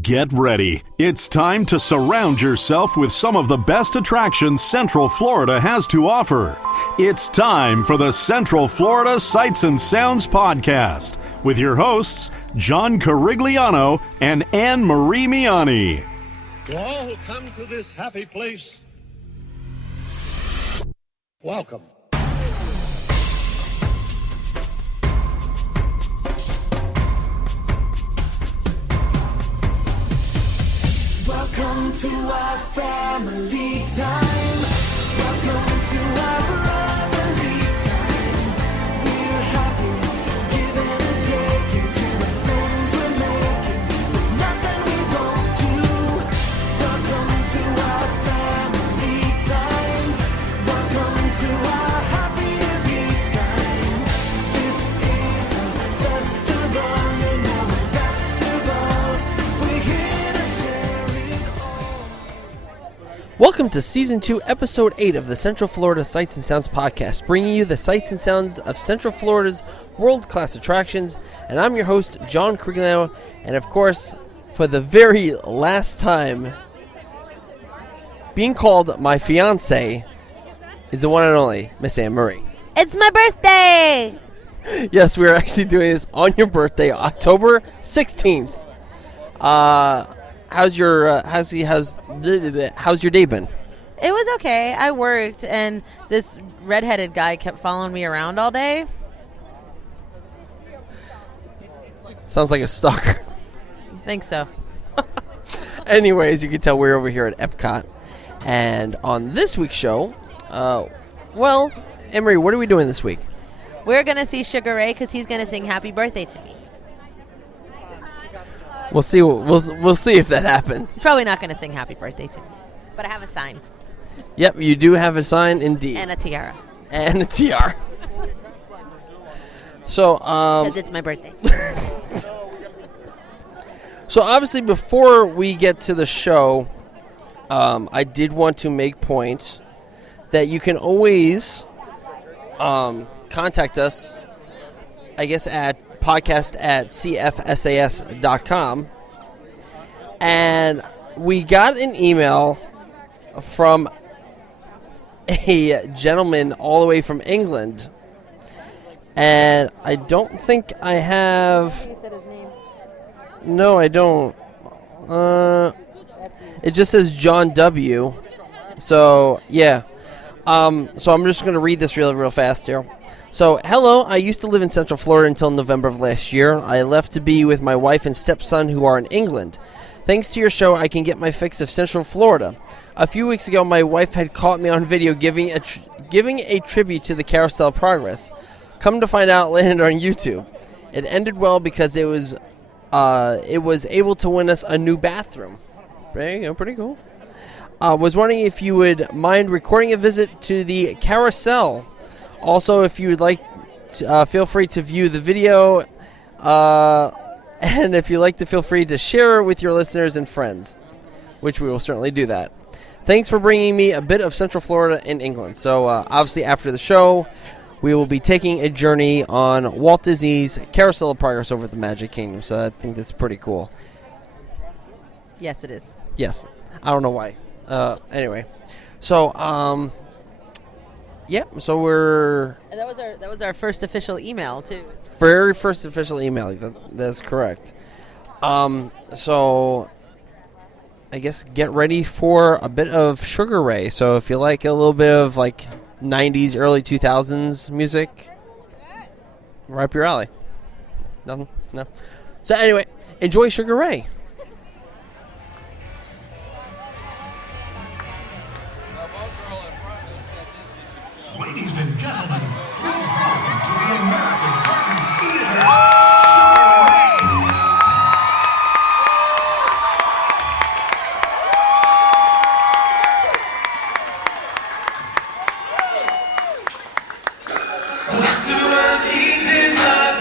Get ready. It's time to surround yourself with some of the best attractions Central Florida has to offer. It's time for the Central Florida Sights and Sounds Podcast with your hosts, John Carigliano and Anne Marie Miani. To all who come to this happy place, welcome. Welcome to our family time. Welcome to our brotherly time. We're happy, giving and taking to the friends we're making. There's nothing we won't do. Welcome to our family time. Welcome to our happy to be time. This is a festival, and now the best of all, we're here to share it all. Welcome to Season 2, Episode 8 of the Central Florida Sights and Sounds Podcast, bringing you the sights and sounds of Central Florida's world-class attractions. And I'm your host, John Carigliano, and of course, for the very last time, being called my fiancé is the one and only Miss Anne Marie. It's my birthday! Yes, we're actually doing this on your birthday, October 16th. How's your day been? It was okay. I worked, and this redheaded guy kept following me around all day. Sounds like a stalker. I think so. Anyways, you can tell we're over here at Epcot. And on this week's show, Emery, what are we doing this week? We're going to see Sugar Ray because he's going to sing Happy Birthday to me. We'll see. We'll see if that happens. He's probably not going to sing Happy Birthday to me. But I have a sign. Yep, you do have a sign, indeed. And a tiara. And a tiara. So, Because it's my birthday. So obviously, before we get to the show, I did want to make point that you can always contact us, I guess, at podcast@cfsas.com. And we got an email from a gentleman all the way from England. And I don't think I have... You said his name. No, I don't. That's you. It just says John W. So, yeah. So I'm just going to read this real fast here. So, hello, I used to live in Central Florida until November of last year. I left to be with my wife and stepson who are in England. Thanks to your show, I can get my fix of Central Florida. A few weeks ago, my wife had caught me on video giving a tribute to the Carousel Progress. Come to find out, it landed on YouTube. It ended well because it was able to win us a new bathroom. There you go, pretty cool. Was wondering if you would mind recording a visit to the Carousel. Also, if you would like to, feel free to view the video, and if you like to, feel free to share it with your listeners and friends, which we will certainly do that. Thanks for bringing me a bit of Central Florida and England. So, obviously, after the show, we will be taking a journey on Walt Disney's Carousel of Progress over at the Magic Kingdom. So, I think that's pretty cool. Yes, it is. Yes. I don't know why. Anyway. So, yeah, so we're... And that was our first official email, too. Very first official email. That's correct. So, I guess get ready for a bit of Sugar Ray. So, if you like a little bit of, 90s, early 2000s music, right up your alley. Nothing? No. So, anyway, enjoy Sugar Ray. Ladies and gentlemen, please welcome to the American Gardens Theater, Sugar Ray. What do I need is love?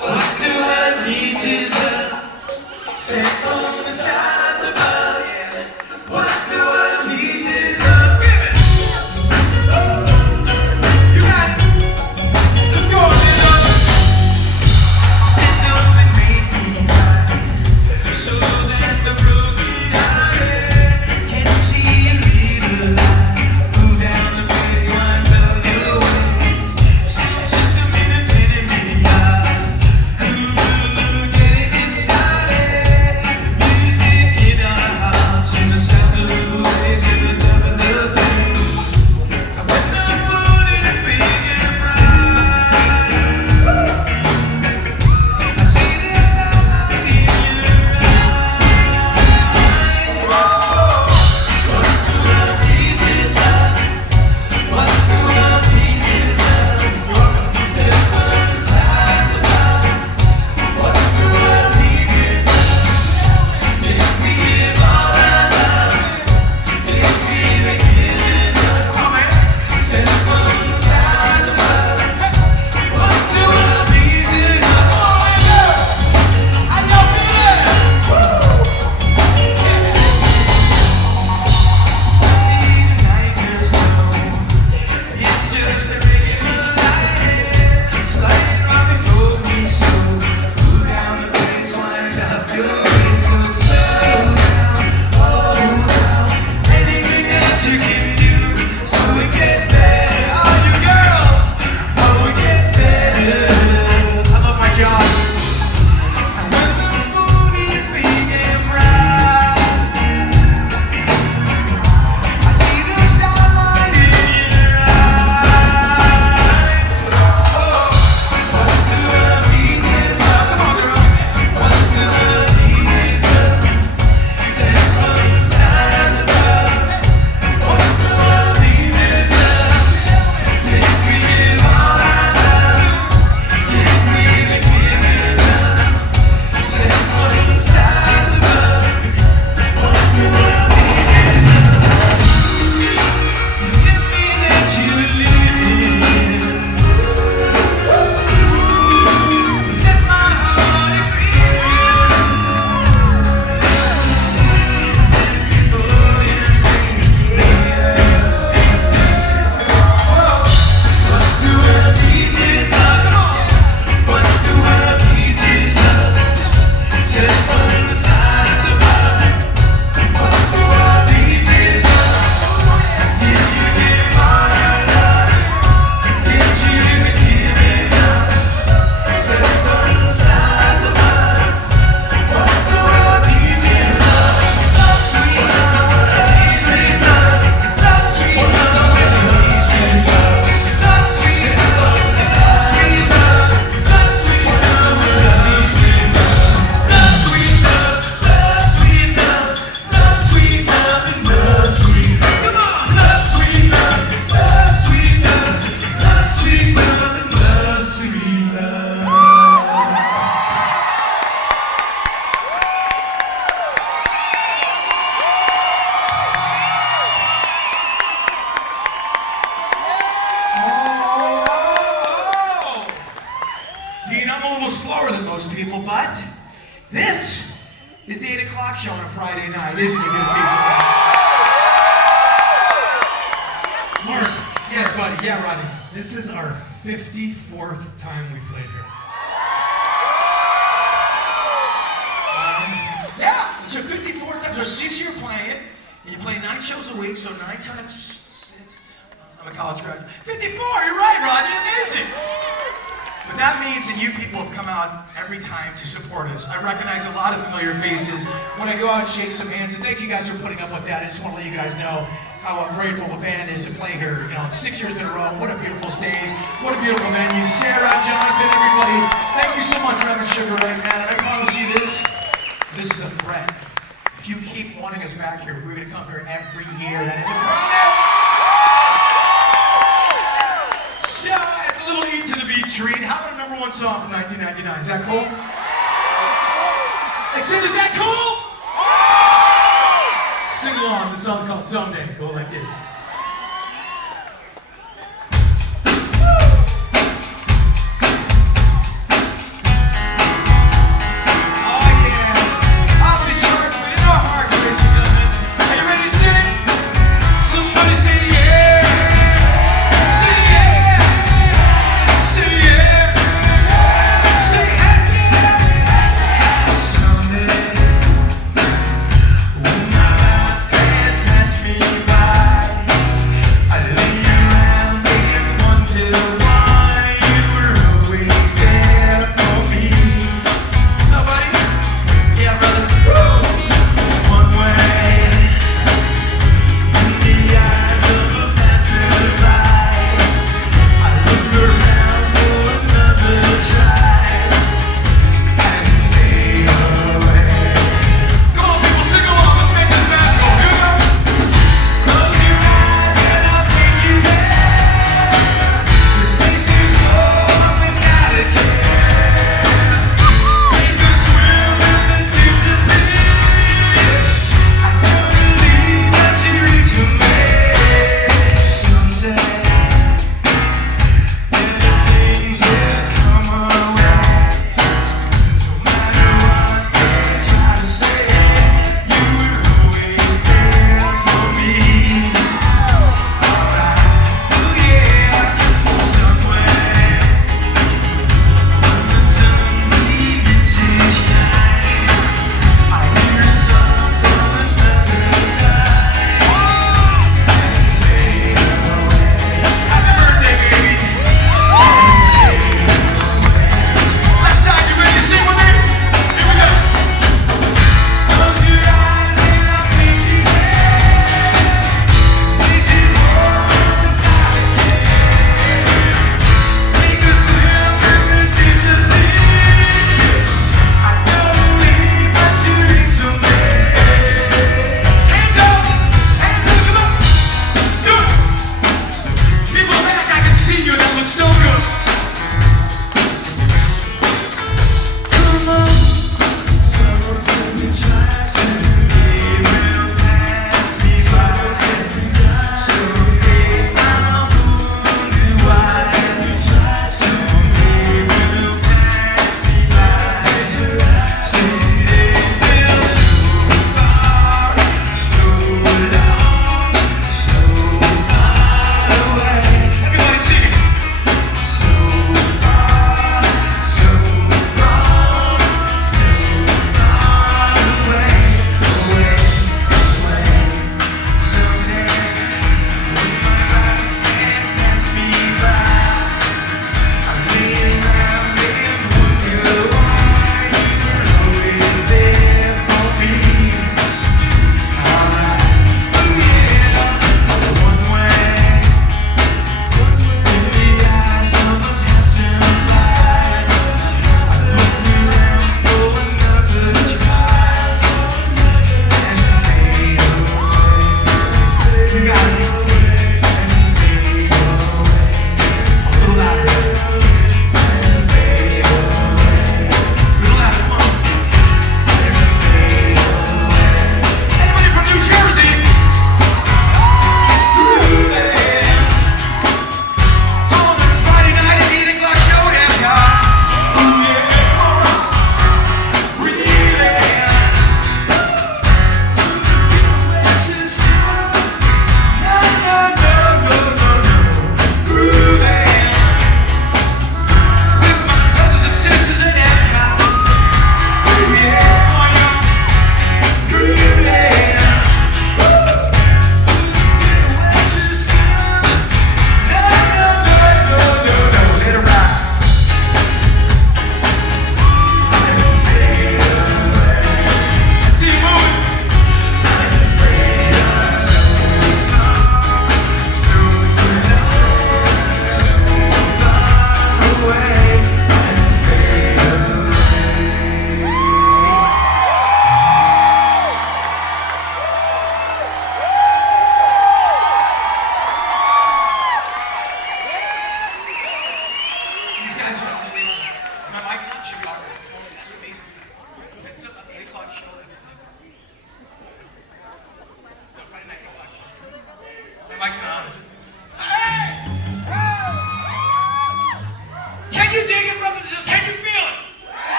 What do I need is love? Sent from the skies above. What do I need is love? Give it! You got it! Let's go, man! Stand up and make me cry, so that is the 8 o'clock show on a Friday night, isn't it, good people? Yes, buddy. Yeah, Rodney. This is our 54th time we played here. Yeah, it's our 54th time. It's our 6th year playing it. And you play 9 shows a week, so 9 times 6. I'm a college graduate. 54, you're right, Rodney. Amazing. But that means that you people have come out every time to support us. I recognize a lot of familiar faces when I go out and shake some hands. And thank you guys for putting up with that. I just want to let you guys know how grateful the band is to play here. 6 years in a row. What a beautiful stage. What a beautiful venue. Sarah, Jonathan, everybody. Thank you so much for having Sugar Ray, man. And I promise you this. This is a threat. If you keep wanting us back here, we're going to come here every year. That is a promise. So, as a little eat to the beat treat, how about a #1 song from 1999? Is that cool? I said, is that cool? Sing along. The song's called Someday. Go like this. Pass me by.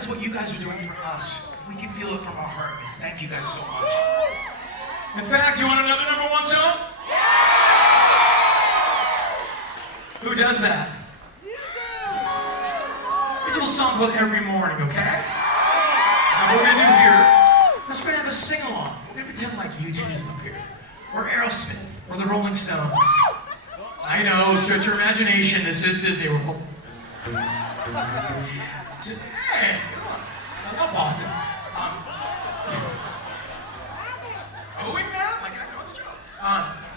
is what you guys are doing for us. We can feel it from our heart, man. Thank you guys so much. In fact, you want another number one song? Yeah! Who does that? You do! This little song called Every Morning, okay? Now what we're gonna do here, let's gonna have a sing-along. We're gonna pretend like U2 is up here. Or Aerosmith, or the Rolling Stones. I know, stretch your imagination, this is Disney World. So, hey, come on. I love Boston. Oh, we met? Like, I know it's a joke.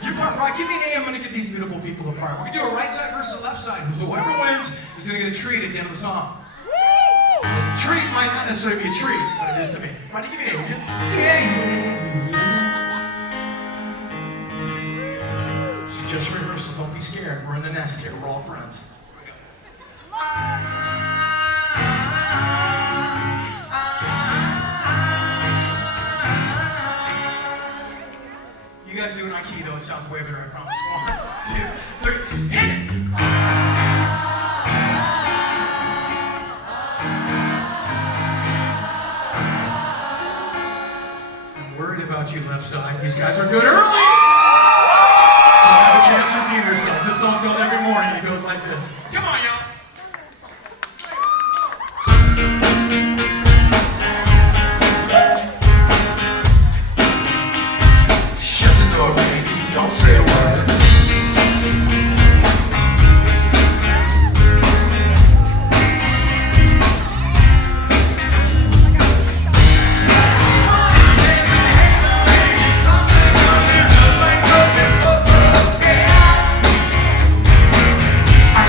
You part, Rock, give me an A, I'm gonna get these beautiful people apart. We're gonna do a right side versus left side. So whoever wins is gonna get a treat at the end of the song. A treat might not necessarily be a treat, but it is to me. Rodney, give me an A, would you? This is just rehearsal, don't be scared. We're in the nest here, we're all friends. Here we go. You guys do it on key though, it sounds way better, I promise. 1, 2, 3, hit it! I'm worried about you left side. These guys are good early! So have a chance to redeem yourself. This song's called Every Morning, it goes like this. Come on, y'all! Shut the door, baby. Don't say a word. I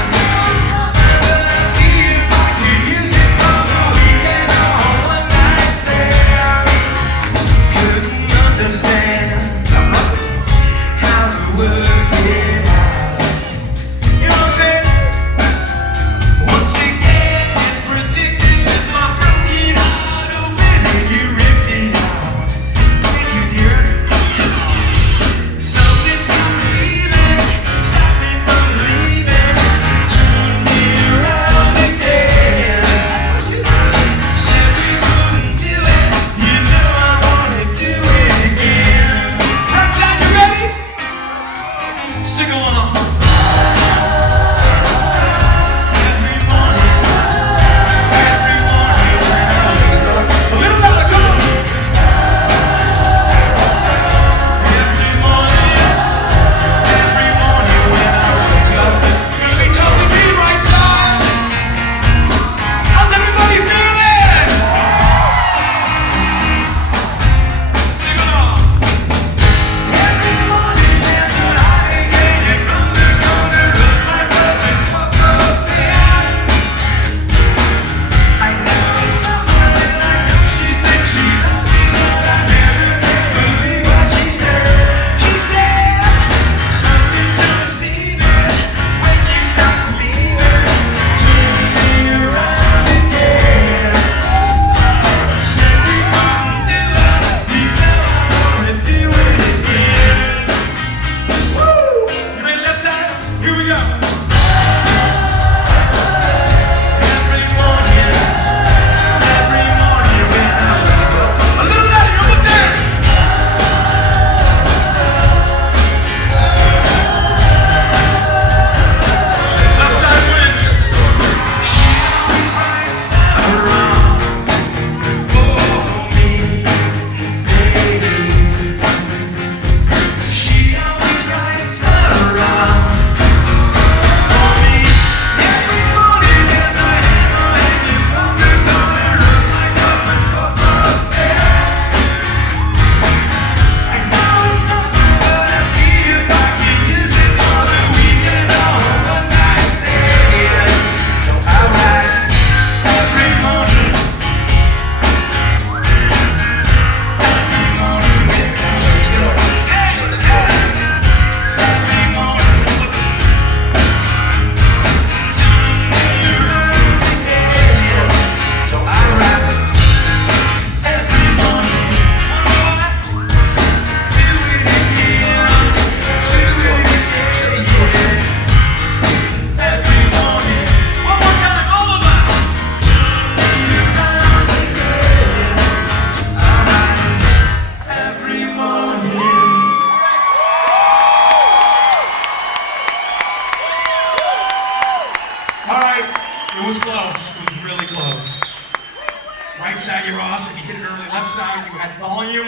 Right side, you're awesome. You hit it early. Left side, you had volume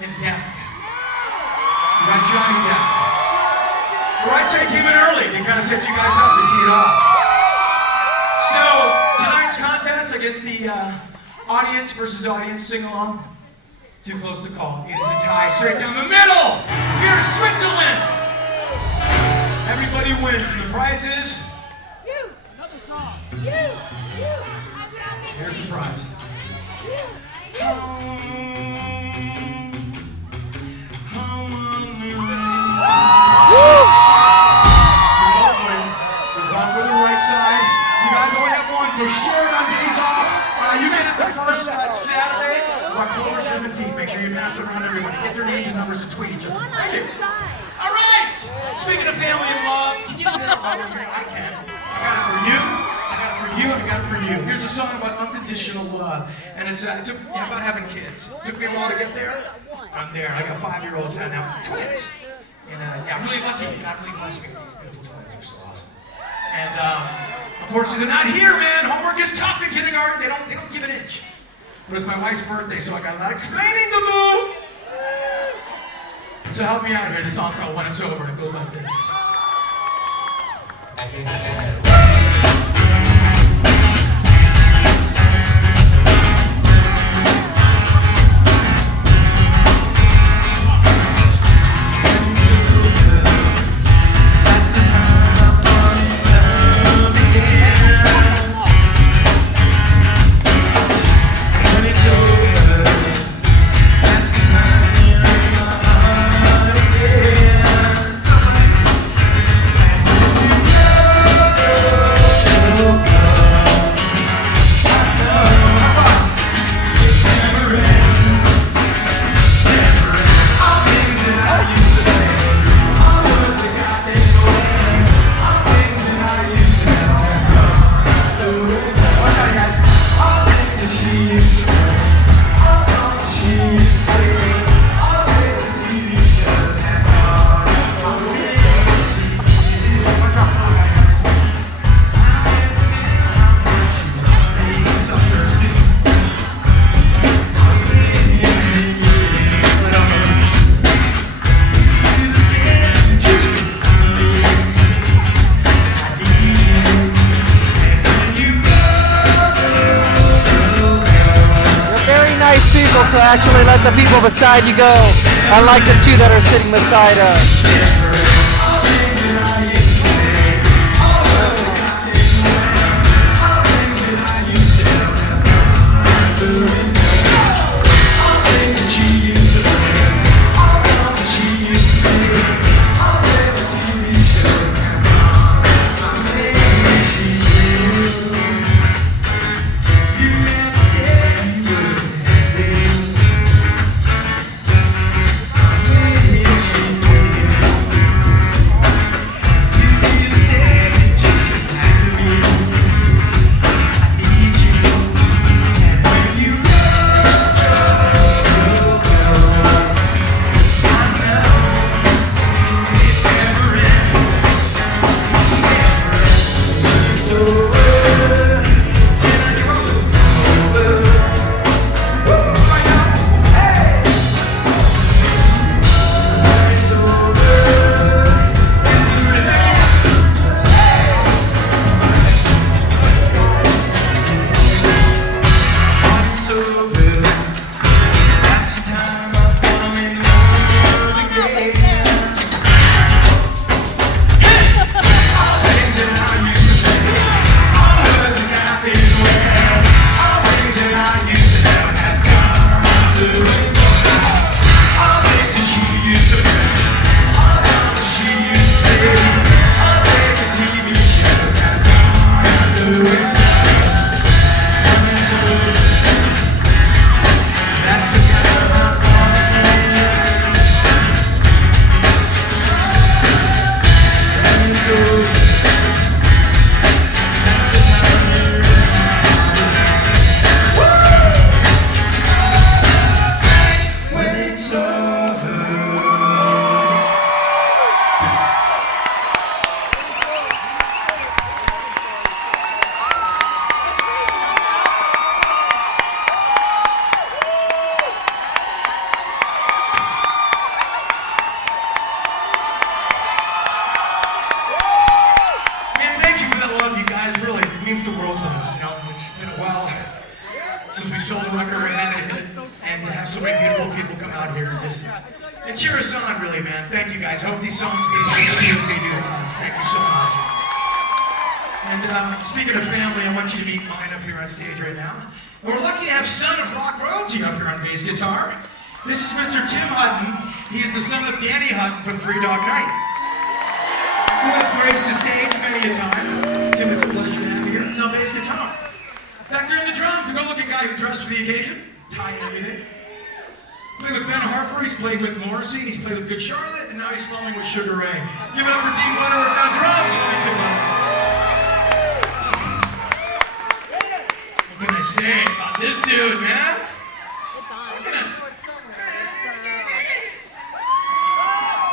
and depth. You had giant depth. The right side came in early. They kind of set you guys up to tee it off. So, tonight's contest against the audience versus audience sing-along. Too close to call. It is a tie straight down the middle. Here's Switzerland. Everybody wins. And the prize is... Here's the prize. There's one for the right side. You guys only have one, so share it on days off. You get it the first Saturday of October 17th. Make sure you pass it around everyone. Get their names and numbers and tweet each other. Thank you. All right. Speaking of family and love, can you do that love here? I can. I got it for you. I got it for you. I got it for you. Here's a song about unconditional love, and it's about having kids. It took me a while to get there. I'm there. I got 5-year-olds and now twins. And yeah, I'm really lucky. God really blessed me with these beautiful twins. They're so awesome. And unfortunately, they're not here, man. Homework is tough in kindergarten. They don't give an inch. But it's my wife's birthday, so I got a lot explaining to do. So help me out here. This song's called When It's Over, and it goes like this. To actually let the people beside you go, unlike the two that are sitting beside us. since we sold the record or had a hit, and to have so many beautiful people come out here and cheer us on, really, man. Thank you, guys. Hope these songs mean as much to you as they do to us. Thank you so much. And speaking of family, I want you to meet mine up here on stage right now. And we're lucky to have son of rock royalty up here on bass guitar. This is Mr. Tim Hutton. He is the son of Danny Hutton from Three Dog Night, who have graced the stage many a time. Tim, it's a pleasure to have you here. It's on bass guitar. Back there in the drums, a good-looking guy who dressed for the occasion, tie and everything. Played with Ben Harper, he's played with Morrissey, he's played with Good Charlotte, and now he's slumming with Sugar Ray. Give it up for Dean Butterworth on drums. What can I say about this dude, man? It's on.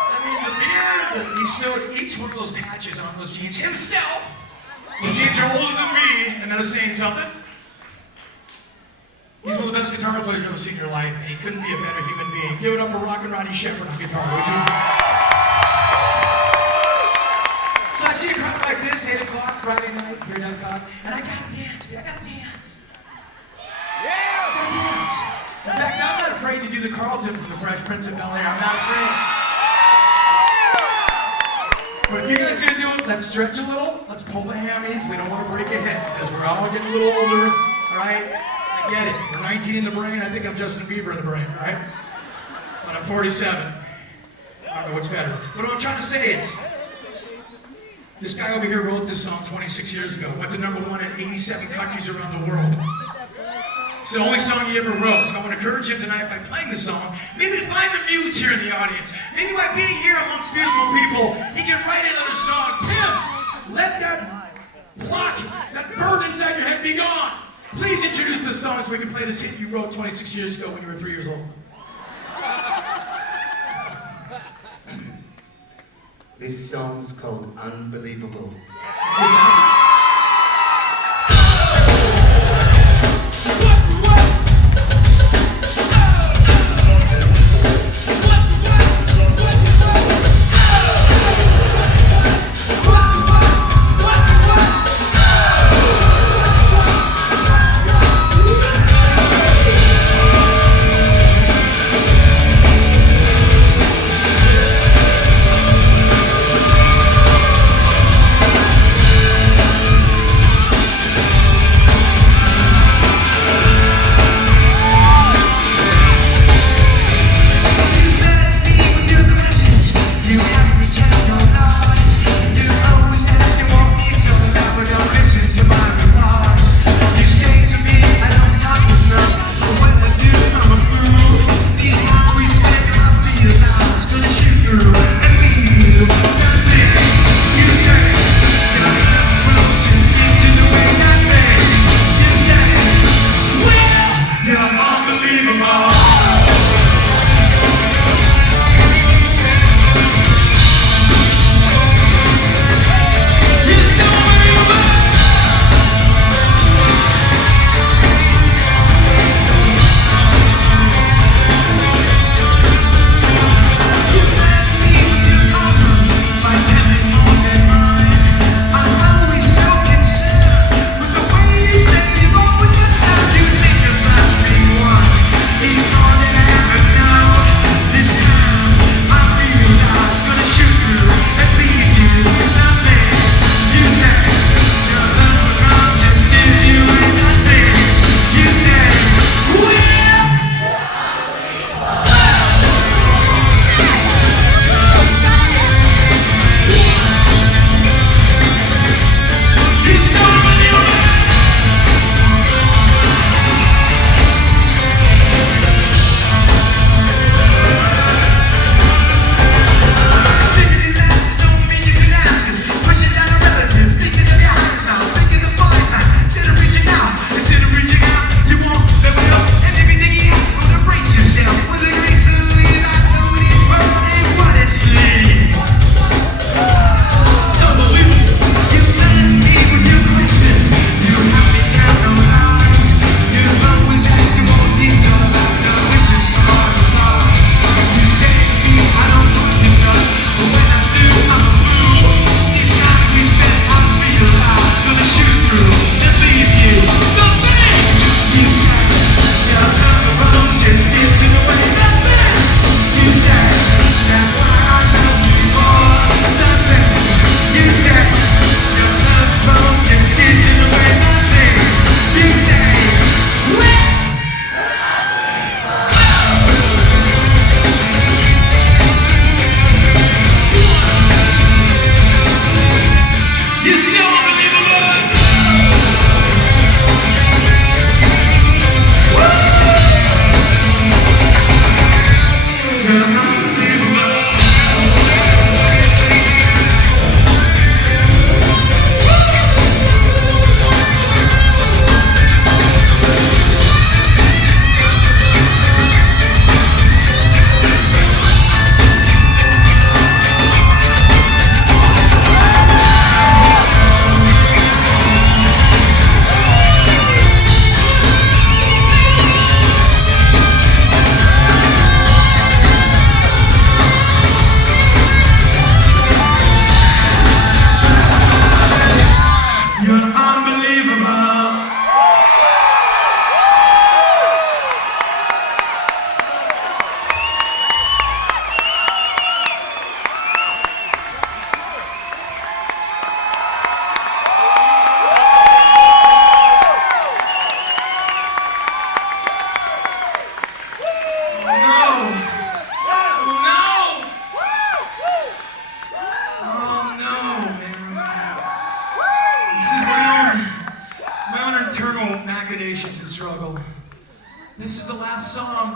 I mean, the beard, he sewed each one of those patches on those jeans himself. Those jeans are older than me, and that is saying something. He's one of the best guitar players you've ever seen in your life, and he couldn't be a better human being. Give it up for Rockin' Rodney Shepherd on guitar, would you? So I see a crowd like this, 8 o'clock, Friday night, here at Epcot, and I gotta dance, man. I gotta dance. Yeah! I gotta dance. In fact, I'm not afraid to do the Carlton from the Fresh Prince of Bel-Air. I'm not afraid. But if you guys are gonna do it, let's stretch a little. Let's pull the hammies. We don't want to break a hip, because we're all getting a little older, all right? I get it. We're 19 in the brain. I think I'm Justin Bieber in the brain, right? But I'm 47. I don't know what's better. But what I'm trying to say is, this guy over here wrote this song 26 years ago. Went to #1 in 87 countries around the world. It's the only song he ever wrote. So I want to encourage him tonight by playing this song. Maybe to find the muse here in the audience. Maybe by being here amongst beautiful people, he can write another song. Tim, let that block, that bird inside your head be gone. Please introduce the song so we can play this hit you wrote 26 years ago when you were 3 years old. This song's called Unbelievable. This is the last song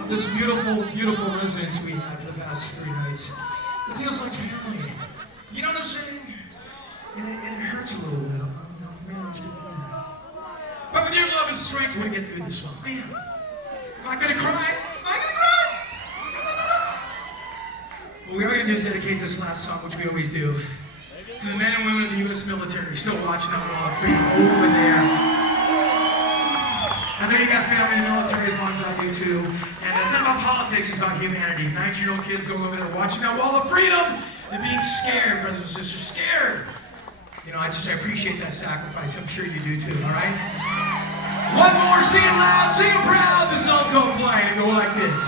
of this beautiful, beautiful residence we had for the past 3 nights. It feels like family. You know what I'm saying? And it hurts a little bit. Man, I have to admit that. But with your love and strength, we're gonna get through this song. Man, am I gonna cry? Am I gonna cry? What we are gonna do is dedicate this last song, which we always do, to the men and women of the U.S. military still watching out Wall of Freedom over there. I know you got family in the military as long as I do too. And it's not about politics, it's about humanity. 19-year-old kids going over there watching that Wall of Freedom and being scared, brothers and sisters, scared. You know, I appreciate that sacrifice. I'm sure you do too, all right? One more, sing it loud, sing it proud. This song's called Flying and go like this.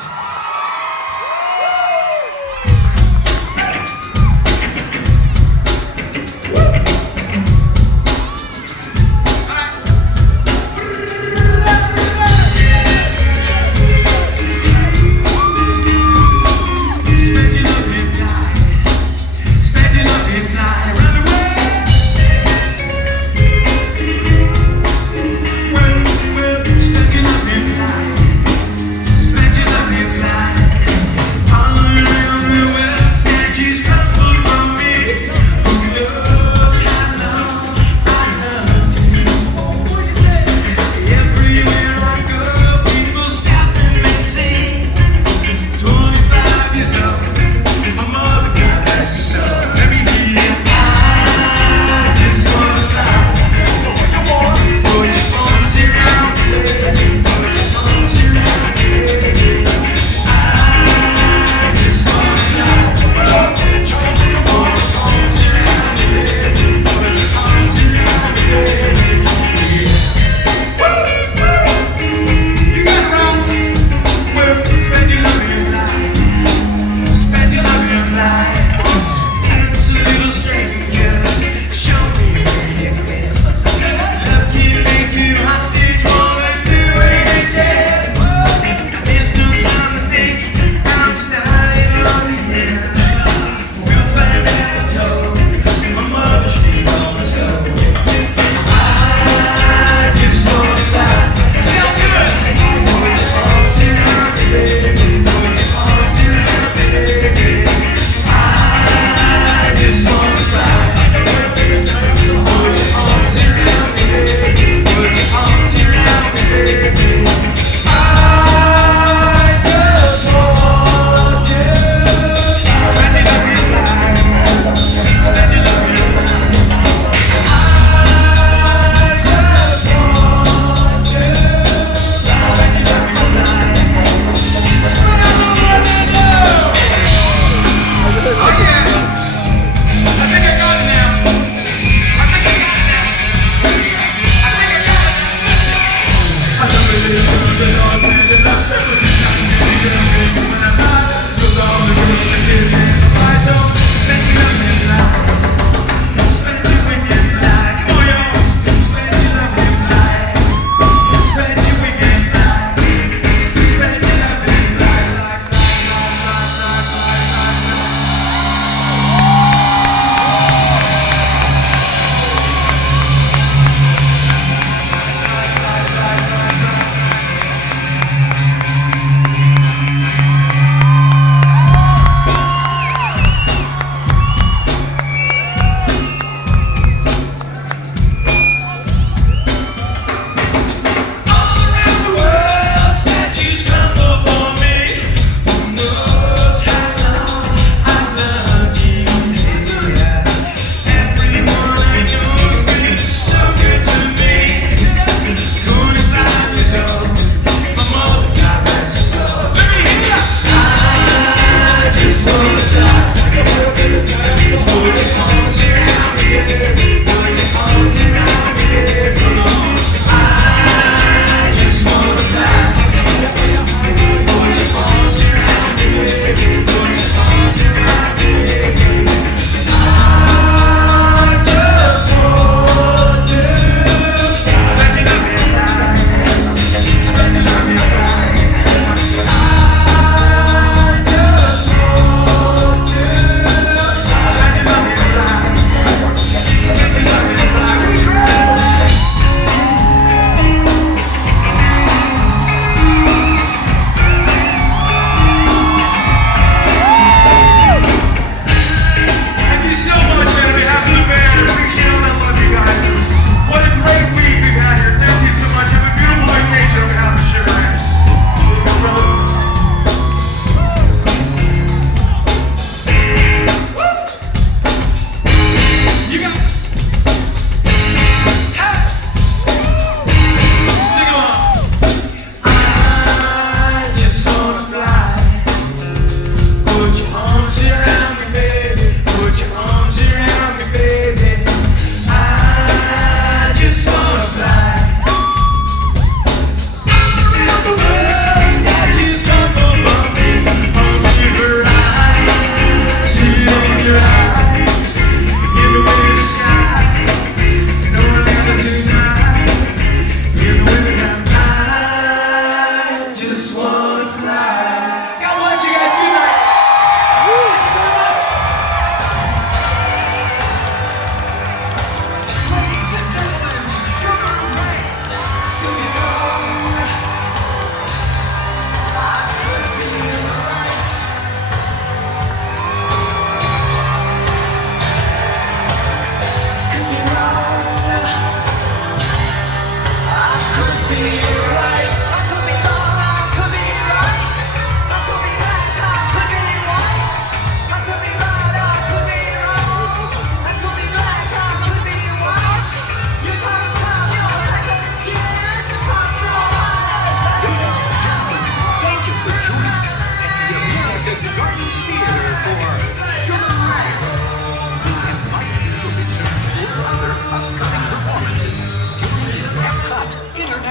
Spread your love and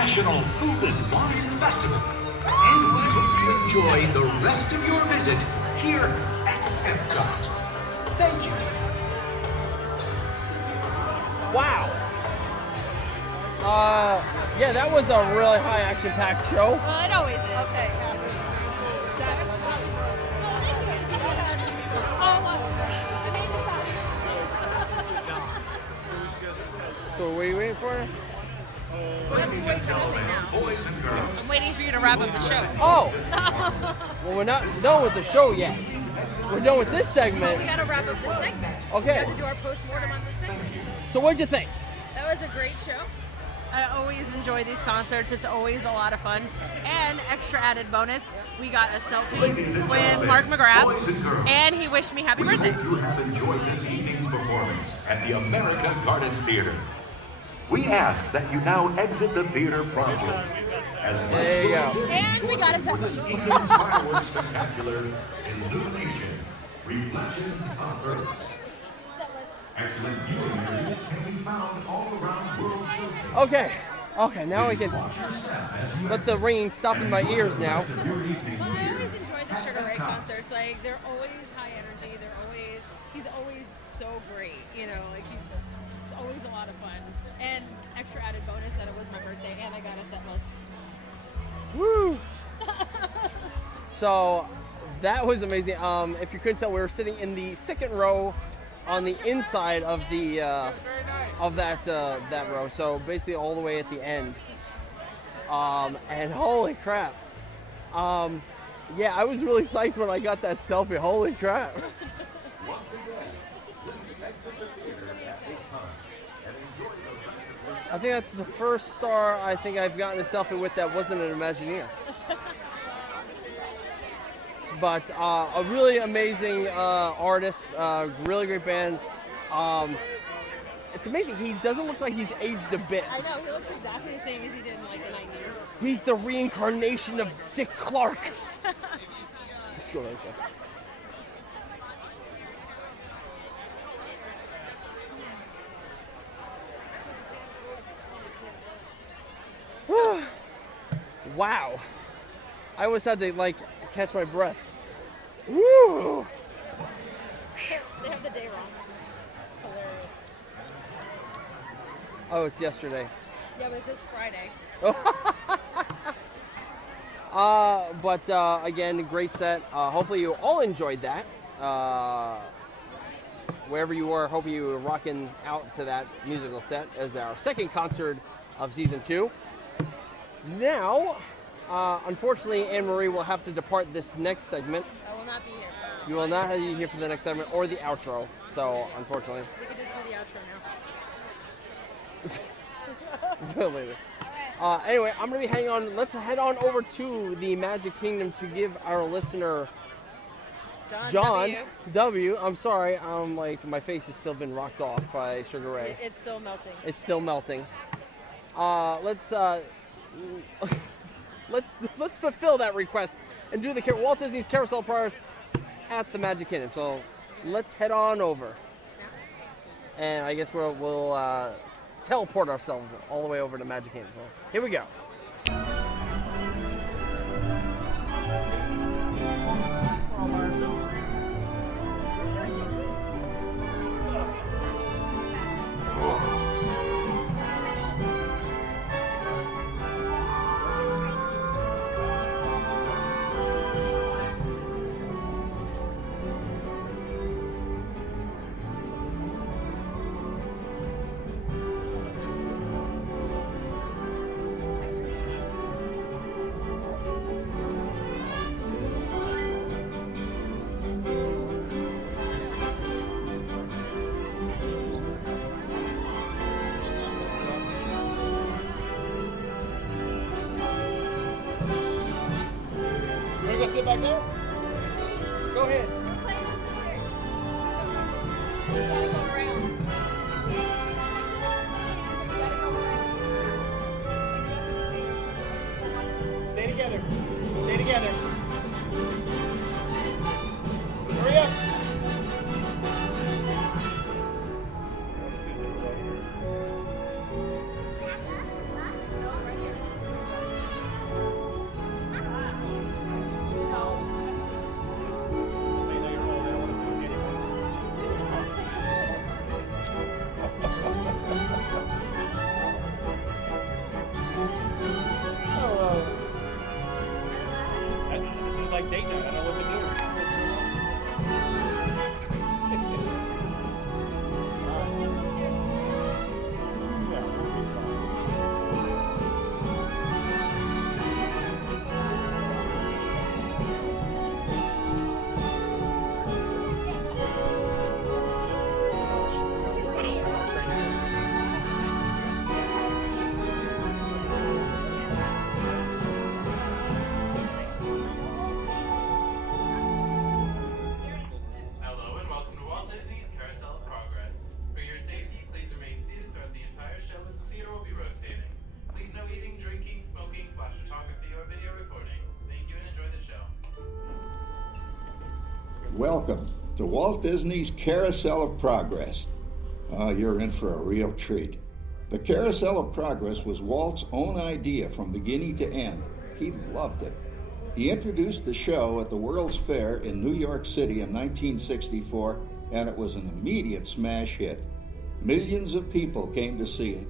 National Food and Wine Festival. And we hope you enjoy the rest of your visit here at Epcot. Thank you. Wow. Yeah, that was a really high action-packed show. Well, it always is. Okay. So what are you waiting for? Ladies and gentlemen, boys and girls. I'm waiting for you to wrap up the show. Oh! Well, we're not done with the show yet. We're done with this segment. We gotta wrap up this segment. Okay. We have to do our post-mortem on this segment. So what'd you think? That was a great show. I always enjoy these concerts. It's always a lot of fun. And extra added bonus, we got a selfie with Mark McGrath, and he wished me happy birthday. We hope you have enjoyed this evening's performance at the American Gardens Theater. We ask that you now exit the theater promptly. As There you go. And we got a set this evening's fireworks spectacular illumination, reflections of Earth. Excellent viewing areas can be found all around World Showcase. Okay, now I can let the rain stop in my ears now. Well, I always enjoy the Sugar Ray concerts. Like, they're always high energy. He's always so great. You know, like it's always a lot of fun. And extra added bonus that it was my birthday and I got a set list. Woo! So that was amazing. If you couldn't tell, we were sitting in the second row on the inside of the of that row. So basically all the way at the end. And holy crap! Yeah, I was really psyched when I got that selfie. Holy crap! I think that's the first star I think I've gotten a selfie with that wasn't an Imagineer. But a really amazing artist, really great band. It's amazing. He doesn't look like he's aged a bit. I know, he looks exactly the same as he did in like the 90s. He's the reincarnation of Dick Clark. Let's go right there. Wow. I almost had to like catch my breath. Woo! They have the day wrong. It's hilarious. Oh, it's yesterday. Yeah, but it says Friday. But again, great set. Hopefully you all enjoyed that. Wherever you were, hope you were rocking out to that musical set as our second concert of season 2. Now, unfortunately, Anne-Marie will have to depart this next segment. I will not be here. You will not have you here for the next segment or the outro. So, unfortunately. We could just do the outro now. Later. Anyway, I'm going to be hanging on. Let's head on over to the Magic Kingdom to give our listener, John W. I'm sorry. My face has still been rocked off by Sugar Ray. It's still melting. It's still melting. Let's fulfill that request and do the Walt Disney's Carousel Priors at the Magic Kingdom. So let's head on over, and I guess we'll teleport ourselves all the way over to Magic Kingdom. So here we go. You want to go sit back there? Go ahead. Stay together. Stay together. Hurry up. like date night. I don't know what to do. It's so long. Yeah, we'll be fine. Hello and welcome to Walt Disney's Carousel of Progress. For your safety, please remain seated throughout the entire show as the theater will be rotating. Please no eating, drinking, smoking, flash photography, or video recording. Thank you and enjoy the show. Welcome to Walt Disney's Carousel of Progress. You're in for a real treat. The Carousel of Progress was Walt's own idea from beginning to end. He loved it. He introduced the show at the World's Fair in New York City in 1964, and it was an immediate smash hit. Millions of people came to see it.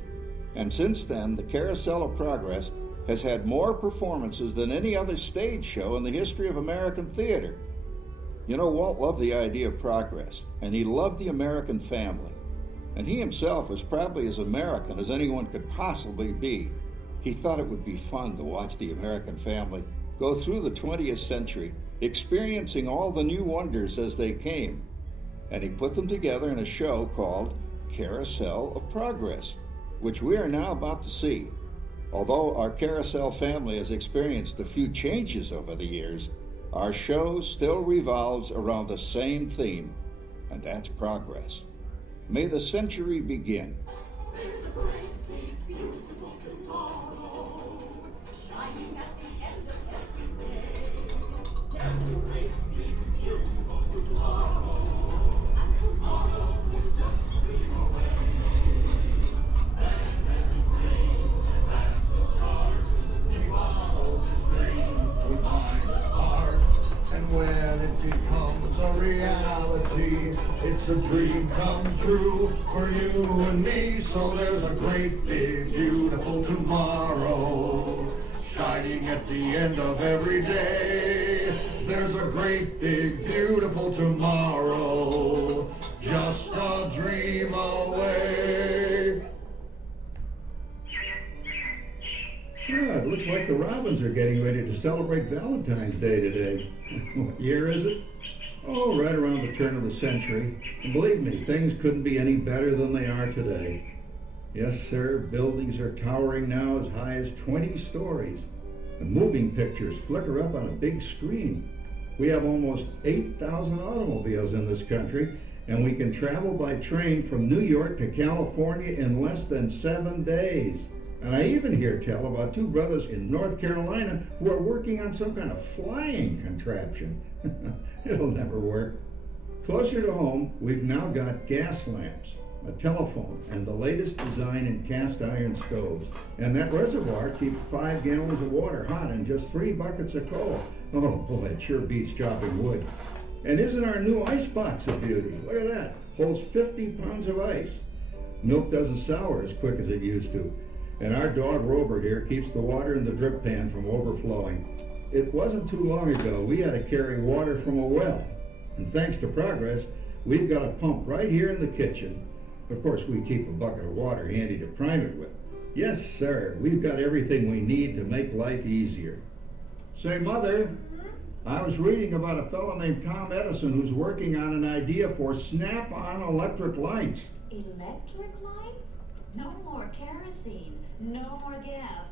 And since then, the Carousel of Progress has had more performances than any other stage show in the history of American theater. You know, Walt loved the idea of progress, and he loved the American family. And he himself was probably as American as anyone could possibly be. He thought it would be fun to watch the American family go through the 20th century, experiencing all the new wonders as they came. And he put them together in a show called Carousel of Progress, which we are now about to see. Although our Carousel family has experienced a few changes over the years, our show still revolves around the same theme, and that's progress. May the century begin. There's a great, big, beautiful tomorrow, shining at the end of every day. There's a great, big, beautiful tomorrow, and tomorrow is just a dream away. And there's a dream that's so hard, tomorrow's a dream to find the heart. And when it becomes a reality, it's a dream come true for you and me. So there's a great, big, beautiful tomorrow, shining at the end of every day. There's a great, big, beautiful tomorrow, just a dream away. Yeah, it looks like the Robins are getting ready to celebrate Valentine's Day today. What year is it? Oh, right around the turn of the century. And believe me, things couldn't be any better than they are today. Yes, sir, buildings are towering now as high as 20 stories. And moving pictures flicker up on a big screen. We have almost 8,000 automobiles in this country, and we can travel by train from New York to California in less than 7 days. And I even hear tell about two brothers in North Carolina who are working on some kind of flying contraption. It'll never work. Closer to home, we've now got gas lamps, a telephone, and the latest design in cast iron stoves. And that reservoir keeps 5 gallons of water hot and just 3 buckets of coal. Oh boy, it sure beats chopping wood. And isn't our new ice box a beauty? Look at that, holds 50 pounds of ice. Milk doesn't sour as quick as it used to. And our dog Rover here keeps the water in the drip pan from overflowing. It wasn't too long ago we had to carry water from a well. And thanks to progress, we've got a pump right here in the kitchen. Of course, we keep a bucket of water handy to prime it with. Yes, sir, we've got everything we need to make life easier. Say, Mother, I was reading about a fellow named Tom Edison who's working on an idea for snap-on electric lights. Electric lights? No more kerosene, no more gas.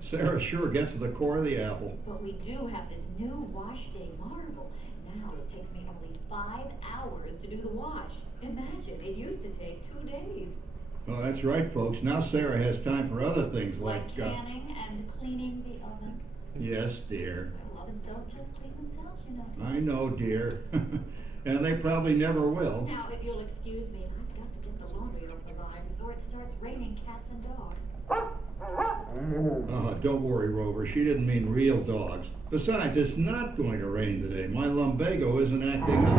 Sarah sure gets to the core of the apple. But we do have this new wash day marvel. Now it takes me only 5 hours to do the wash. Imagine, it used to take 2 days. Well, that's right, folks. Now Sarah has time for other things Like canning and cleaning the oven. Yes, dear. Well, ovens don't just clean themselves, you know. I know, dear. And they probably never will. Now, if you'll excuse me, I've got to get the laundry off the line before it starts raining cats and dogs. Don't worry, Rover. She didn't mean real dogs. Besides, it's not going to rain today. My lumbago isn't acting up.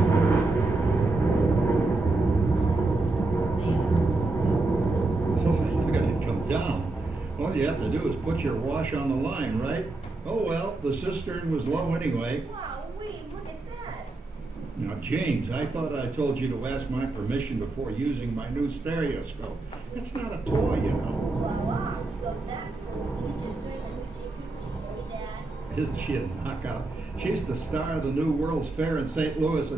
Oh, look at it come down. All you have to do is put your wash on the line, right? Oh well, the cistern was low anyway. Wow, look at that. Now, James, I thought I told you to ask my permission before using my new stereoscope. It's not a toy, you know. Wow, so that's the Dad. Isn't she a knockout? She's the star of the new World's Fair in St. Louis,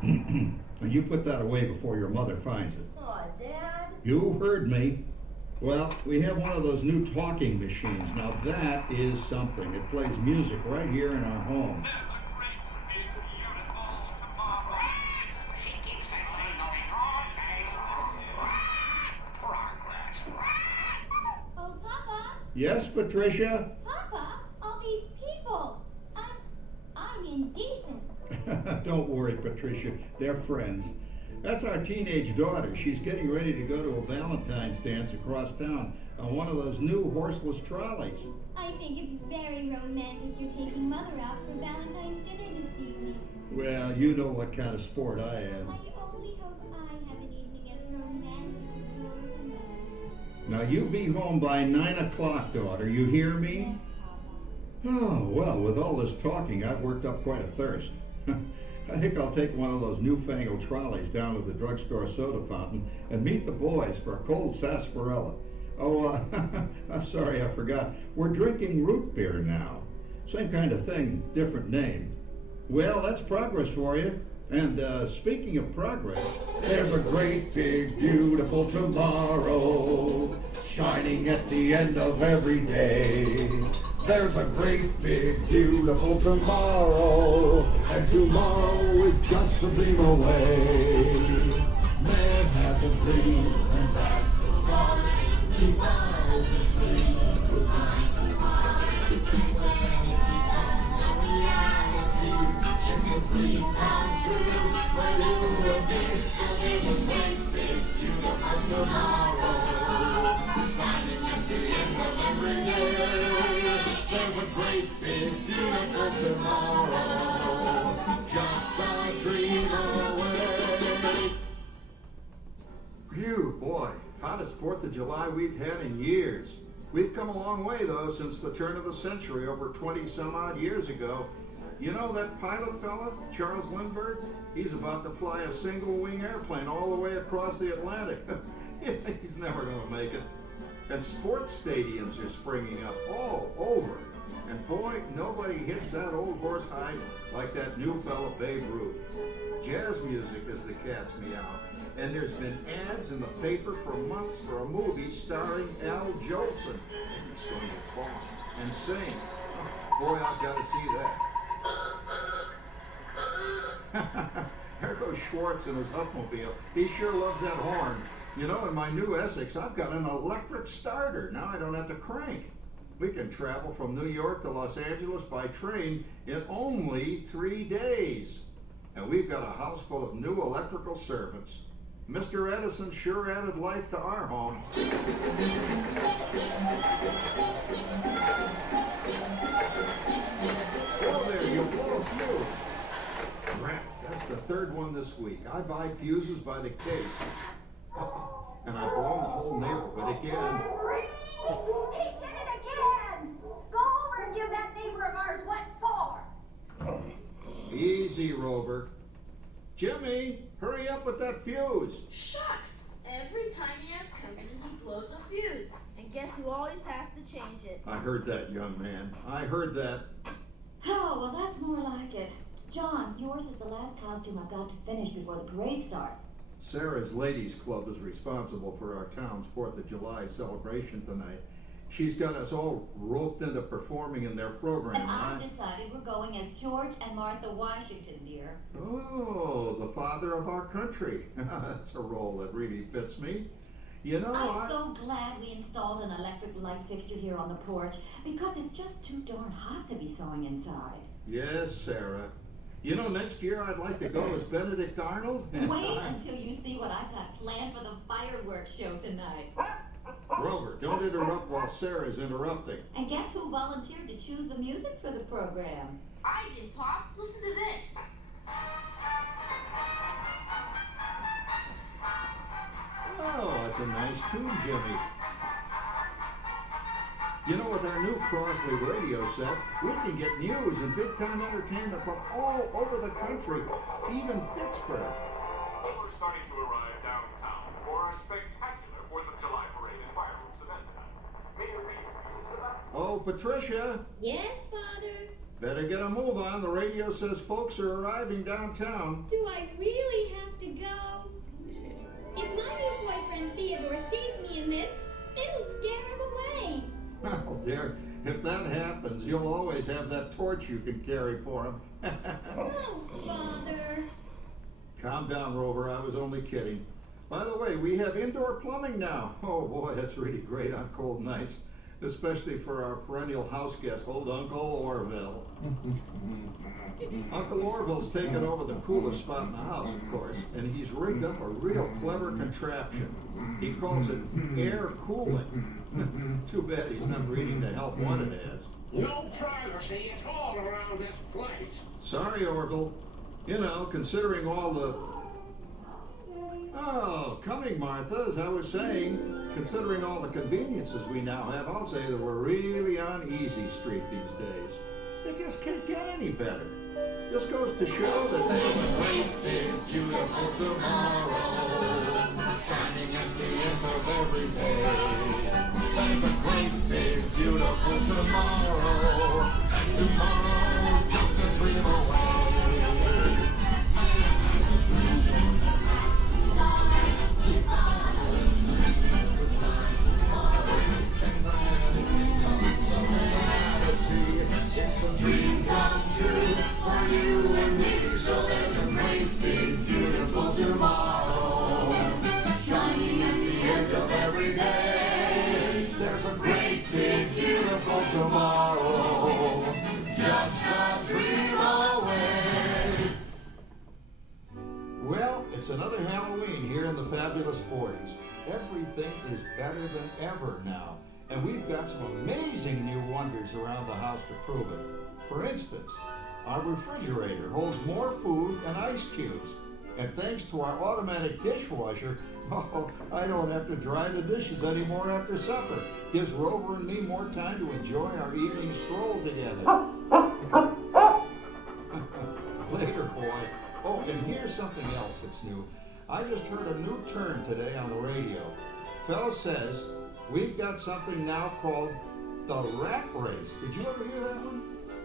and you put that away before your mother finds it. Aw, Dad. You heard me. Well, we have one of those new talking machines. Now that is something. It plays music right here in our home. Oh, Papa! Yes, Patricia? Papa, all these people. I'm indecent. Don't worry, Patricia. They're friends. That's our teenage daughter. She's getting ready to go to a Valentine's dance across town on one of those new horseless trolleys. I think it's very romantic you're taking Mother out for Valentine's dinner this evening. Well, you know what kind of sport I am. I only hope I have an evening as romantic as yours and mine. Now you be home by 9 o'clock, daughter. You hear me? Oh, well, with all this talking, I've worked up quite a thirst. I think I'll take one of those newfangled trolleys down to the drugstore soda fountain and meet the boys for a cold sarsaparilla. Oh, I'm sorry, I forgot. We're drinking root beer now. Same kind of thing, different name. Well, that's progress for you. And speaking of progress, There's a great big beautiful tomorrow shining at the end of every day. There's a great big beautiful tomorrow, and tomorrow is just a dream away. Man has a dream, and that's the start. He follows his dream to find the heart. And when it becomes a reality, it's a dream come true for you and me. So there's a great big beautiful tomorrow shining at the end of every day. There's a great big beautiful tomorrow, just a dream away. phew, boy, hottest 4th of July we've had in years. We've come a long way, though, since the turn of the century, over 20-some-odd years ago. You know that pilot fella, Charles Lindbergh? He's about to fly a single-wing airplane all the way across the Atlantic. He's never going to make it. And sports stadiums are springing up all over. And boy, nobody hits that old horse hide like that new fella Babe Ruth. Jazz music is the cat's meow. And there's been ads in the paper for months for a movie starring Al Jolson. And he's going to talk and sing. Oh, boy, I've got to see that. There goes Schwartz in his Hupmobile. He sure loves that horn. You know, in my new Essex, I've got an electric starter. Now I don't have to crank. We can travel from New York to Los Angeles by train in only 3 days. And we've got a house full of new electrical servants. Mr. Edison sure added life to our home. Oh, there, you blow a fuse. Crap, that's the 3rd one this week. I buy fuses by the case. And I've blown the whole neighborhood again. He did it again! Go over and give that neighbor of ours what for! Easy, Rover. Jimmy, hurry up with that fuse. Shucks! Every time he has company, he blows a fuse. And guess who always has to change it? I heard that, young man. I heard that. Oh, well, that's more like it. John, yours is the last costume I've got to finish before the parade starts. Sarah's Ladies Club is responsible for our town's 4th of July celebration tonight. She's got us all roped into performing in their program. And I've decided we're going as George and Martha Washington, dear. Oh, the father of our country. That's a role that really fits me. You know, I'm so glad we installed an electric light fixture here on the porch, because it's just too darn hot to be sewing inside. Yes, Sarah. You know, next year I'd like to go as Benedict Arnold. Wait until you see what I've got planned for the fireworks show tonight. Grover, don't interrupt while Sarah's interrupting. And guess who volunteered to choose the music for the program? I did, Pop. Listen to this. Oh, that's a nice tune, Jimmy. You know, with our new Crossley radio set, we can get news and big-time entertainment from all over the country, even Pittsburgh. We're starting to arrive downtown for our spectacular 4th of July parade and fireworks event tonight. Mayor Reed is about Oh, Patricia, Yes, Father? better get a move on. The radio says folks are arriving downtown. Do I really have to go? If my new boyfriend Theodore sees me in this, it'll scare him away. Well, dear, if that happens, you'll always have that torch you can carry for him. Oh, Father. Calm down, Rover. I was only kidding. By the way, we have indoor plumbing now. Oh, boy, that's really great on cold nights, especially for our perennial house guest, old Uncle Orville. Uncle Orville's taken over the coolest spot in the house, of course, and he's rigged up a real clever contraption. He calls it air cooling. Too bad he's not reading the Help Wanted ads. No privacy at all around this place. Sorry, Orville. You know, considering all the... Oh, coming, Martha, as I was saying, considering all the conveniences we now have, I'll say that we're really on easy street these days. It just can't get any better. Just goes to show that there's a great, big, beautiful tomorrow shining at the end of every day. There's a great, big, beautiful tomorrow, and tomorrow's just a dream away. It's a dream come true for you and me. So there's a great, big, beautiful tomorrow shining at the end of every day. There's a great, big, beautiful tomorrow, just a dream away. Well, it's another Halloween here in the fabulous 40s. Everything is better than ever now. And we've got some amazing new wonders around the house to prove it. For instance, our refrigerator holds more food and ice cubes. And thanks to our automatic dishwasher, oh, I don't have to dry the dishes anymore after supper. Gives Rover and me more time to enjoy our evening stroll together. Later, boy. Oh, and here's something else that's new. I just heard a new term today on the radio. Fella says, we've got something now called the rat race. Did you ever hear that one?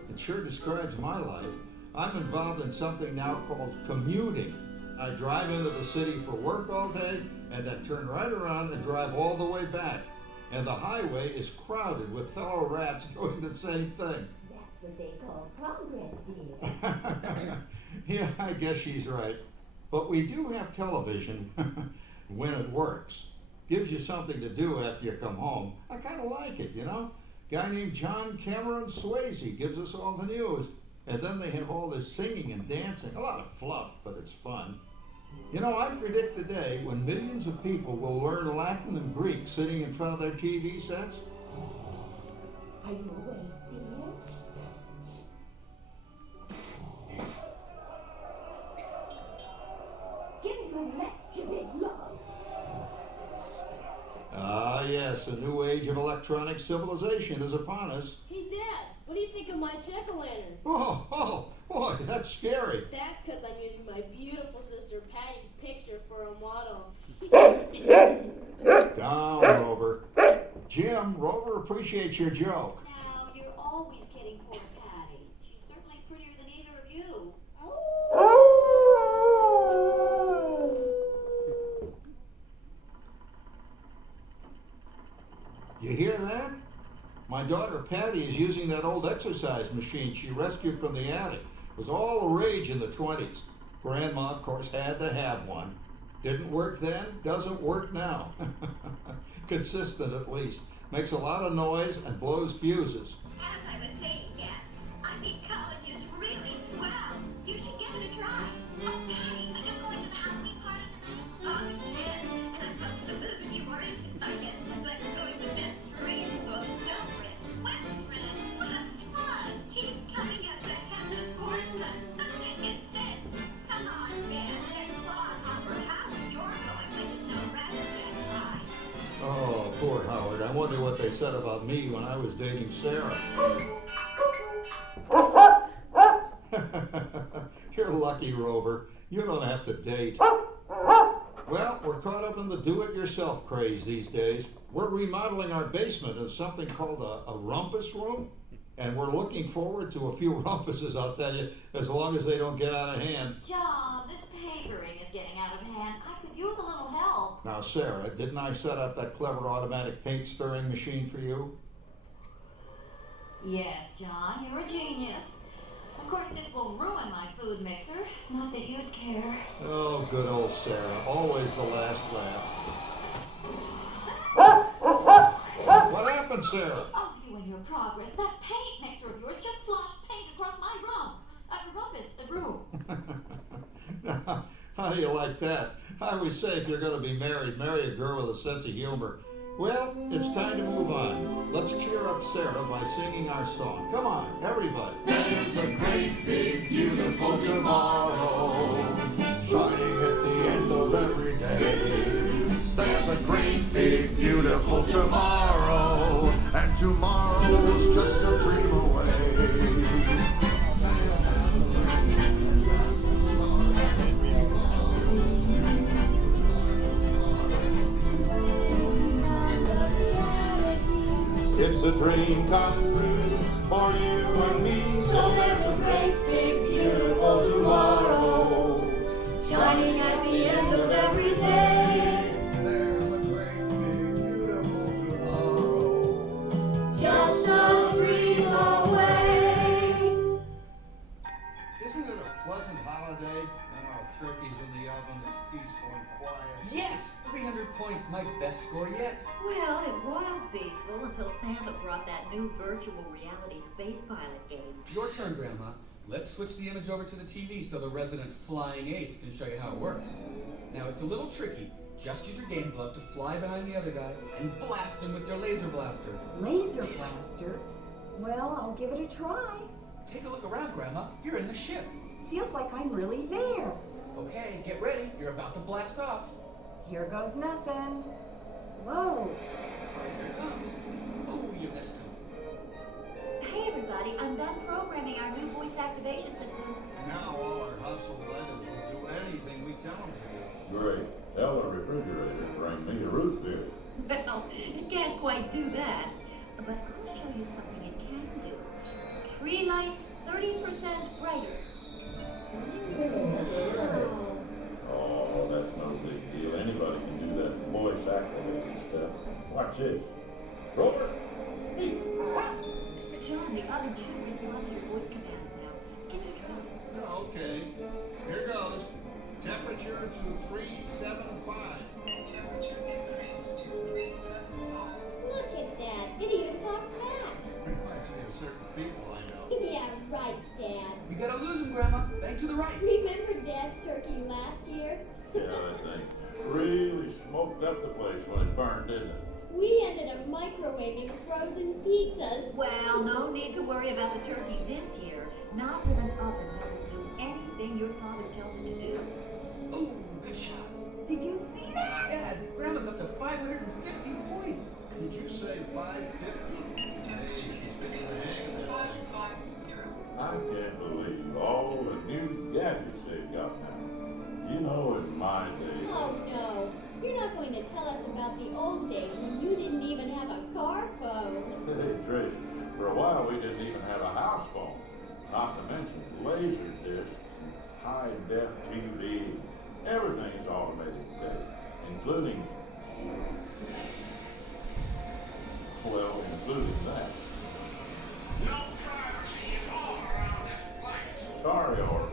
It sure describes my life. I'm involved in something now called commuting. I drive into the city for work all day and then turn right around and drive all the way back. And the highway is crowded with fellow rats doing the same thing. That's what they call progress, dear. Yeah, I guess she's right. But we do have television when it works. Gives you something to do after you come home. I kind of like it, you know? Guy named John Cameron Swayze gives us all the news. And then they have all this singing and dancing. A lot of fluff, but it's fun. You know, I predict the day when millions of people will learn Latin and Greek sitting in front of their TV sets. Are you awake, dear? Give me my left, you big love. Ah, yes, a new age of electronic civilization is upon us. Hey, Dad, what do you think of my jack-o'-lantern? Oh, boy, that's scary. That's because I'm using my beautiful sister Patty's picture for a model. Down, Rover. Jim, Rover appreciates your joke. Now, you're always kidding poor Patty. She's certainly prettier than either of you. You hear that? My daughter Patty is using that old exercise machine she rescued from the attic. It was all the rage in the 20s. Grandma, of course, had to have one. Didn't work then, doesn't work now. Consistent, at least. Makes a lot of noise and blows fuses. As I was saying, Dad, I think college is really swell. You should give it a try. Oh, Patty, are you going to the Halloween party tonight? Oh, yes. And I'm hoping to lose a few more inches by then, since I'm going to bed 3 and both Wilfred. What, Fred? What a fun! He's coming as the headless horseman. It fits. Come on, man. And Claude, Hopper, how you're going with no rabbit jack prize. Oh, poor Howard. I wonder what they said about me when I was dating Sarah. You're lucky, Rover. You don't have to date. Well, we're caught up in the do-it-yourself craze these days. We're remodeling our basement in something called a rumpus room, and we're looking forward to a few rumpuses, I'll tell you, as long as they don't get out of hand. John, this papering is getting out of hand. I could use a little help. Now, Sarah, didn't I set up that clever automatic paint stirring machine for you? Yes, John, you're a genius. Of course, this will ruin my food mixer. Not that you'd care. Oh, good old Sarah. Always the last laugh. What happened, Sarah? Oh, you and your progress. That paint mixer of yours just sloshed paint across my room. How do you like that? I always say if you're going to be married, marry a girl with a sense of humor. Well, it's time to move on. Let's cheer up Sarah by singing our song. Come on, everybody. There's a great big beautiful tomorrow shining at the end of every day. There's a great big beautiful tomorrow, and tomorrow's just a dream away. It's a dream come true for you and me. So there's a great big beautiful tomorrow shining at the end of every day. There's a great big beautiful tomorrow just a dream away. Isn't it a pleasant holiday? And while turkey's in the oven, it's peaceful and quiet. Yes! 300 points, my best score yet. Well, it was peaceful until Santa brought that new virtual reality space pilot game. Your turn, Grandma. Let's switch the image over to the TV so the resident flying ace can show you how it works. Now, it's a little tricky. Just use your game glove to fly behind the other guy and blast him with your laser blaster. Laser blaster? Well, I'll give it a try. Take a look around, Grandma. You're in the ship. Feels like I'm really there. Okay, get ready. You're about to blast off. Here goes nothing. Whoa. Here it comes. Oh, you missed him. Hey, everybody, I'm done programming our new voice activation system. Now all our household items will do anything we tell them to do. Great. Tell the refrigerator to bring me a root beer. Well, it can't quite do that. But I'll show you something it can do. Tree lights 30% brighter. Oh, that's no big deal. Anybody can do that voice activation stuff. Watch this. Rover, hey. John, the oven should respond to your voice commands now. Give it a try. Okay, here goes. Temperature to 375. Temperature increase to 375. Look at that. It even talks back. Reminds me of certain people I know. Yeah, right, Dad. We gotta lose him, Grandma. Back to the right. Remember Dad's turkey last year? Yeah, that thing really smoked up the place when it burned, didn't it? We ended up microwaving frozen pizzas. Well, no need to worry about the turkey this year. Not with an oven that will do anything your father tells it to do. Oh, good shot. Did you see that? Dad, Grandma's up to 550 points. Did you say 550? Hey, she's getting the hang of that thing. 550. I can't believe all the new gadgets they've got now. You know, in my day. Oh no, you're not going to tell us about the old days when you didn't even have a car phone. Hey, Trish, for a while we didn't even have a house phone. Not to mention laser discs, high-def TV. Everything is automated today, including that. No privacy is all around this place. Sorry, Orr.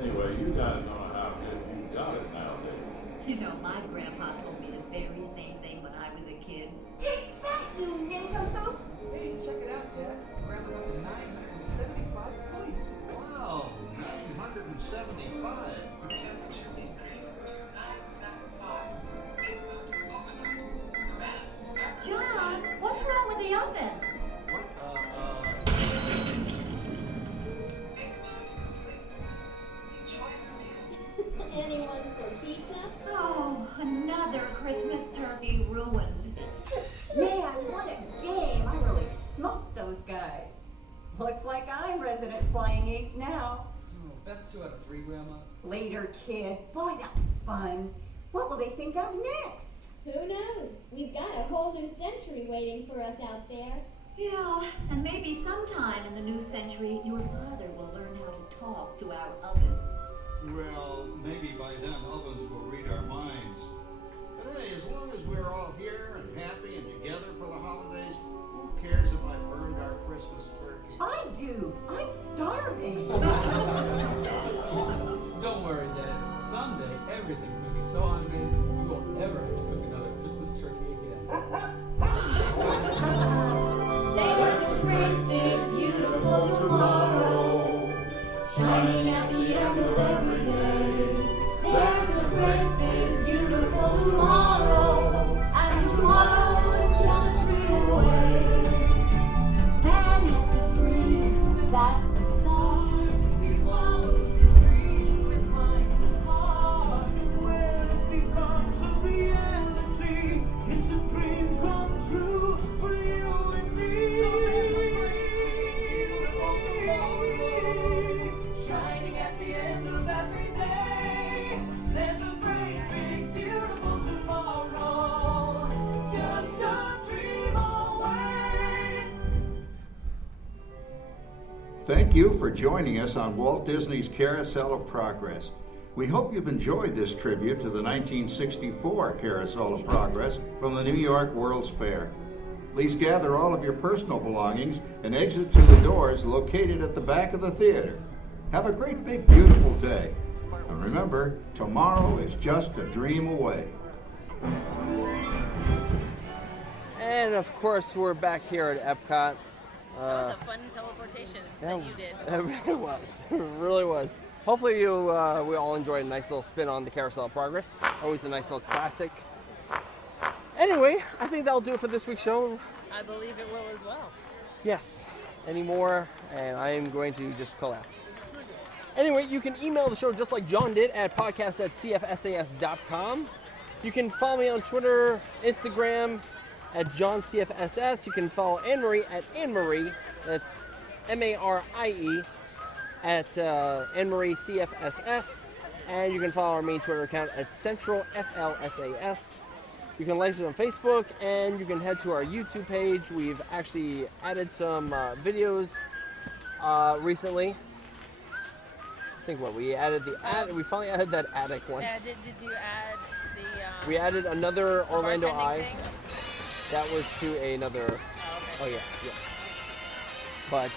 Anyway, you guys know how good you got it nowadays. You know, my grandpa told me the very same thing when I was a kid. Take that, you nincompoop! Hey, check it out, Dad. Grandma's up to 975 points. Wow, 975. Temperature increase 975. John, what's wrong with the oven? What? Looks like I'm resident flying ace now. Oh, best 2 out of 3, Grandma. Later, kid. Boy, that was fun. What will they think of next? Who knows? We've got a whole new century waiting for us out there. Yeah, and maybe sometime in the new century, your father will learn how to talk to our oven. Well, maybe by then ovens will read our minds. But hey, as long as we're all here and happy and together for the holidays, who cares if I burned our Christmas turkey? I do. I'm starving. Don't worry, Dad. Someday everything's gonna be so automated you won't ever have to cook another Christmas turkey again. There's a great big beautiful tomorrow, shining at the end of every day. There's a great big beautiful tomorrow, and tomorrow is just a dream away. And it's a dream, that's the start. He follows his dream with mind and heart. When it becomes a reality, it's a dream come true for you and me. So there's a great beautiful tomorrow, shining at the end of every day. There's a great big beautiful tomorrow, just a dream away. Thank you for joining us on Walt Disney's Carousel of Progress. We hope you've enjoyed this tribute to the 1964 Carousel of Progress from the New York World's Fair. Please gather all of your personal belongings and exit through the doors located at the back of the theater. Have a great big beautiful day. And remember, tomorrow is just a dream away. And of course, we're back here at Epcot. That was a fun teleportation that you did. It really was. It really was. Hopefully we all enjoyed a nice little spin on the Carousel of Progress. Always a nice little classic. Anyway, I think that'll do it for this week's show. I believe it will as well. Yes. Any more, and I am going to just collapse. Anyway, you can email the show just like John did at podcast@cfsas.com. You can follow me on Twitter, Instagram, at JohnCFSS. You can follow Anne-Marie at Anne-Marie, that's M-A-R-I-E, at Anne-Marie CFSS. And you can follow our main Twitter account at Central FLSAS. You can like us on Facebook, and you can head to our YouTube page. We've actually added some videos recently. I think what we added we finally added that attic one. Yeah, did you add the? We added another Orlando bartending Eye. thing? That was to another. Oh yeah. But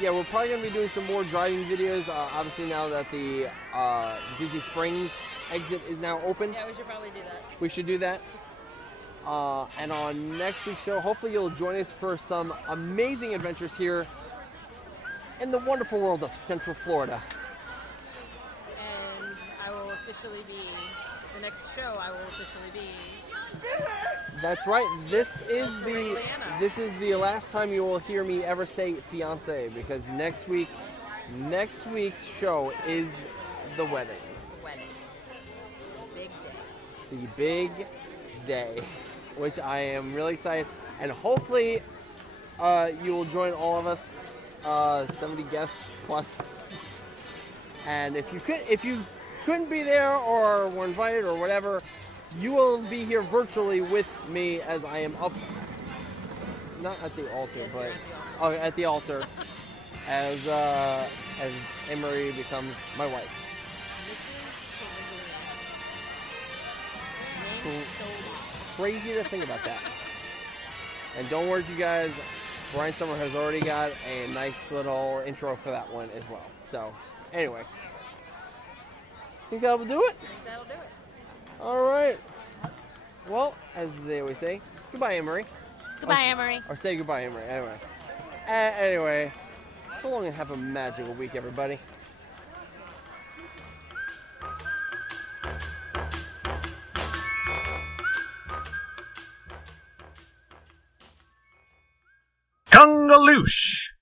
yeah, we're probably gonna be doing some more driving videos. Obviously, now that the Disney Springs exit is now open. Yeah, we should probably do that. We should do that. And on next week's show, hopefully you'll join us for some amazing adventures here in the wonderful world of Central Florida. And I will officially be, the next show I will officially be. That's right. This is the last time you will hear me ever say fiance, because next week's show is the wedding. The big day, which I am really excited, and hopefully you will join all of us, 70 guests plus. And if you couldn't be there or were invited or whatever, you will be here virtually with me as I am up, not at the altar, but at the altar, as Anne-Marie becomes my wife. Crazy to think about that. And don't worry, you guys, Brian Summer has already got a nice little intro for that one as well. So, anyway. Think that'll do it? I think that'll do it. All right. Well, as they always say, goodbye, Anne-Marie. Goodbye, Anne-Marie. Or say goodbye, Anne-Marie. Anyway. Anyway, so long and have a magical week, everybody. Kungaloosh!